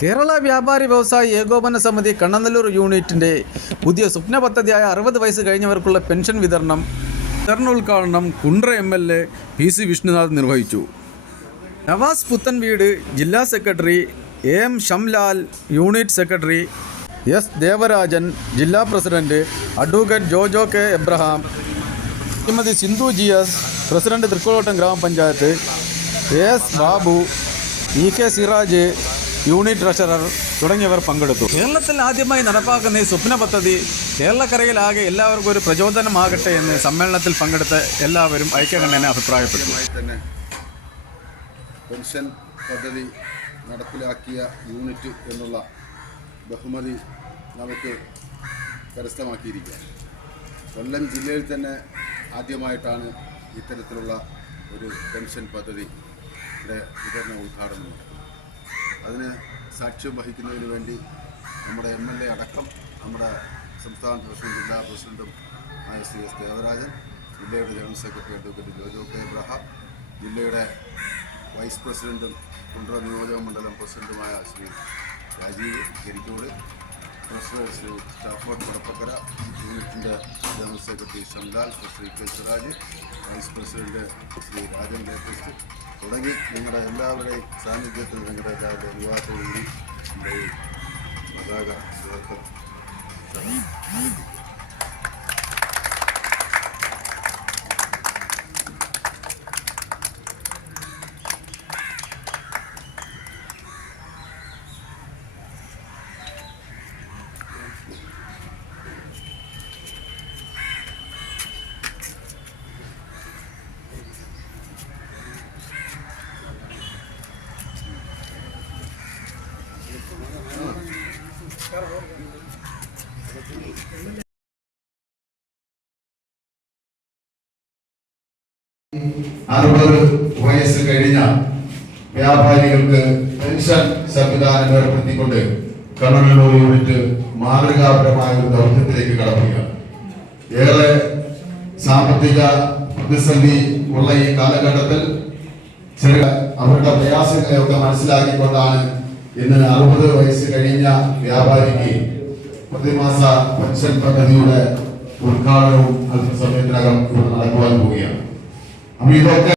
കേരള വ്യാപാരി വ്യവസായി ഏകോപന സമിതി കണ്ണനല്ലൂർ യൂണിറ്റിന്റെ പുതിയ സ്വപ്ന പദ്ധതിയായ അറുപത് വയസ്സ് കഴിഞ്ഞവർക്കുള്ള പെൻഷൻ വിതരണം വിതരണ ഉദ്ഘാടനം Kundara M L A P C Vishnunath നിർവഹിച്ചു. നവാസ് പുത്തൻ വീട് ജില്ലാ secretary A M Shamlal unit secretary S Devarajan ജില്ലാ president advocate Jojo K Abraham Shrimati Sindhu G S president Thrikkottam ഗ്രാമപഞ്ചായത്ത് A S Babu E K Siraj unit treasurer തുടങ്ങിയവർ പങ്കെടുത്തു. കേരളത്തിൽ ആദ്യമായി നടപ്പാക്കുന്ന ഈ സ്വപ്ന പദ്ധതി കേരളക്കരയിലാകെ എല്ലാവർക്കും ഒരു പ്രചോദനമാകട്ടെ എന്ന് സമ്മേളനത്തിൽ പങ്കെടുത്ത എല്ലാവരും ഐക്യകണ്ഠനെ അഭിപ്രായപ്പെട്ടു. തന്നെ പെൻഷൻ പദ്ധതി നടപ്പിലാക്കിയ യൂണിറ്റ് എന്നുള്ള ബഹുമതി നമുക്ക് കരസ്ഥമാക്കിയിരിക്കുക കൊല്ലം ജില്ലയിൽ തന്നെ ആദ്യമായിട്ടാണ് ഇത്തരത്തിലുള്ള ഒരു പെൻഷൻ പദ്ധതി വിതരണ ഉദ്ഘാടനം. അതിന് സാക്ഷ്യം വഹിക്കുന്നതിന് വേണ്ടി നമ്മുടെ എം എൽ എ അടക്കം നമ്മുടെ സംസ്ഥാന പ്രസിഡന്റ് ജില്ലാ പ്രസിഡന്റും ആയ സി എസ് ദേവരാജൻ ജില്ലയുടെ general secretary advocate Jojo K Abraham ജില്ലയുടെ വൈസ് പ്രസിഡന്റും കുണ്ട്ര നിയോജക മണ്ഡലം പ്രസിഡന്റുമായ ശ്രീ രാജീവ് കരിക്കോട് പ്രസിഡന്റ് ശ്രീ സ്റ്റാഫോർഡ് കുടപ്പക്കര യൂണിറ്റിന്റെ general secretary Shamlal Shri K Siraj vice president Shri Rajan latest തുടങ്ങി. നിങ്ങളുടെ എല്ലാവരുടെയും സാന്നിധ്യത്തിൽ നിങ്ങളുടെ എല്ലാവരുടെയും നമ്മുടെ ഈ പതാക ചേർത്ത് അറുപത് വയസ്സ് കഴിഞ്ഞ വ്യാപാരികൾക്ക് പെൻഷൻ സംവിധാനം ഏർപ്പെടുത്തിക്കൊണ്ട് കണ്ണനല്ലൂർ യൂണിറ്റ് മാതൃകാപരമായ ഒരു ദൗത്യത്തിലേക്ക് കടക്കുകയാണ്. ഏറെ സാമ്പത്തിക പ്രതിസന്ധി ഉള്ള ഈ കാലഘട്ടത്തിൽ ചെറിയ അവരുടെ പ്രയാസങ്ങളെയൊക്കെ മനസ്സിലാക്കിക്കൊണ്ടാണ് ഇന്ന് അറുപത് വയസ്സ് കഴിഞ്ഞ വ്യാപാരിക്ക് പ്രതിമാസ പെൻഷൻ പദ്ധതിയുടെ ഉദ്ഘാടനവും അല്പസമയത്തിനകം ഇവിടെ നടക്കുവാൻ പോവുകയാണ്. അപ്പൊ ഇതൊക്കെ